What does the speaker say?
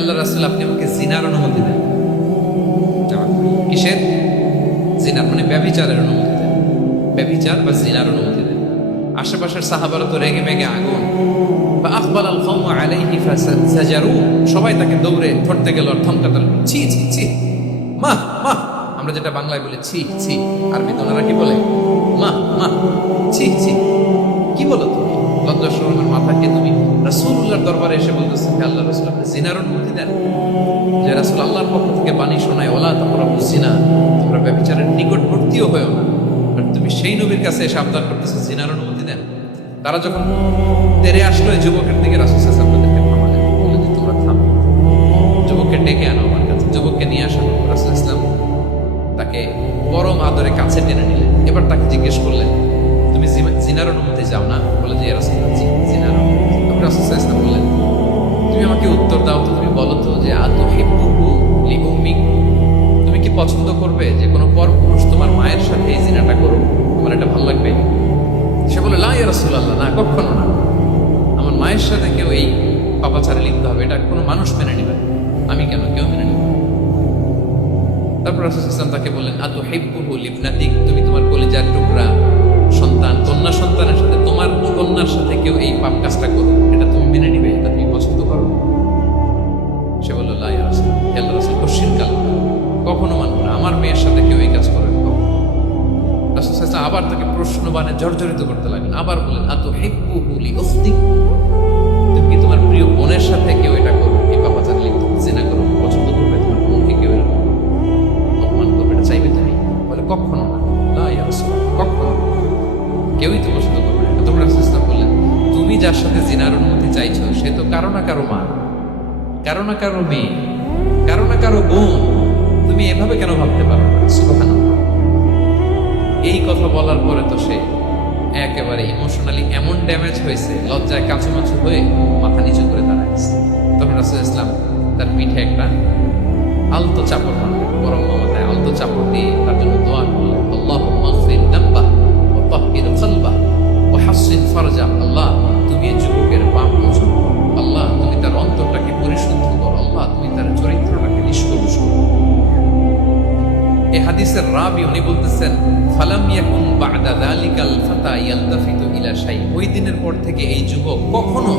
আল্লাহ রাসুল আপনি আমাকে জিনার অনুমতি দেন। কিসের? জিনার মানে ব্যভিচারের অনুমতি দেন। ব্যভিচার বা জিনার অনুমতি দেন। আশেপাশের সাহাবারা তো রেগে মেগে আগুন। বা আকবাল আল কওম আলাইহি ফাসাজারু সবাই তাকে দৌড়ে ধরতে গেল আর থমকাতে লাগল ছি ছি ছি। মা মা আমরা যেটা বাংলায় বলি ছি ছি। আরবিতে ওনারা কি বলে? মা মা ছি ছি। কি বলো তুমি? শরমের মাথাকে তুমি দরবারে এসে বলতেছে আল্লাহ রাসূল, আপনি অনুমতি দেন। যে রাসূল আল্লাহর পক্ষ থেকে বাণী শোনায় ওলা তোমরা বুঝিনা তোমরা ব্যভিচারের নিকটবর্তীও হয়েও না। আর তুমি সেই নবীর কাছে এসে আবদার করতেছো অনুমতি দেন। তারা যখন তেরে আসলো যুবকের দিকে রাসূল থামালেন বলে যে তোমরা যুবককে ডেকে আনো আমার কাছে। যুবককে নিয়ে আসা রাসূল ইসলাম তাকে পরম আদরে কাছে টেনে নিলেন। এবার তাকে জিজ্ঞেস করলেন যাও না বলে যে বললেন তুমি আমাকে উত্তর দাও তো তুমি বলো তো যে তুমি কি পছন্দ করবে যে কোনো পর পুরুষ তোমার মায়ের সাথে এই জিনাটা করো তোমার এটা ভালো লাগবে সে বলে লা ইয়া না কখনো না আমার মায়ের সাথে কেউ এই পাপাচারে লিখতে হবে এটা কোনো মানুষ মেনে নেবে আমি কেন কেউ মেনে নেবে। তারপর রাসূল ইসলাম তাকে বললেন আতু হিব্বুহু লিবনাতিক তুমি তোমার কলিজার টুকরা সন্তান মেয়ের সাথে কেউ এই কাজ করে কখনো রাসূল আবার তাকে প্রশ্ন বানে জর্জরিত করতে লাগলেন। আবার বললেন আতু হিব্বুহু লি উখতিক তুমি তোমার প্রিয় বোনের সাথে কেউ এটা করো? এই পাপাচার লিপ্ত জেনা করো পছন্দ করবে তোমার বোনকে কেউ এরকম অপমান করবে এটা চাইবে তুমি বলে, কখনো না। কখনো কেউই তো পছন্দ করবে না। তোমরা রাসূল বললেন, তুমি যার সাথে জিনার অনুমতি চাইছো, সে তো কারও না কারও মা। কারও না কারও মেয়ে। কারও না কারও বোন। তুমি এভাবে কেন ভাবতে পারো এই কথা বলার পরে তো সে একেবারে ইমোশনালি এমন ড্যামেজ হয়েছে, লজ্জায় কাছুমাছু হয়ে মাথা নিচু করে দাঁড়াইছে তখন রাসুল ইসলাম তার পিঠে একটা আলতো চাপড় মারলেন গরম মামাতায় আলতো চাপড় দিয়ে তার জন্য দোয়া করলেন। হাদিসের রাবি উনি বলতেছেন, ফালাম ইয়াকুন বাদা যালিকাল ফাতা ইয়ালতাফিতু ইলা শাই ওই দিনের পর থেকে এই যুবক কখনো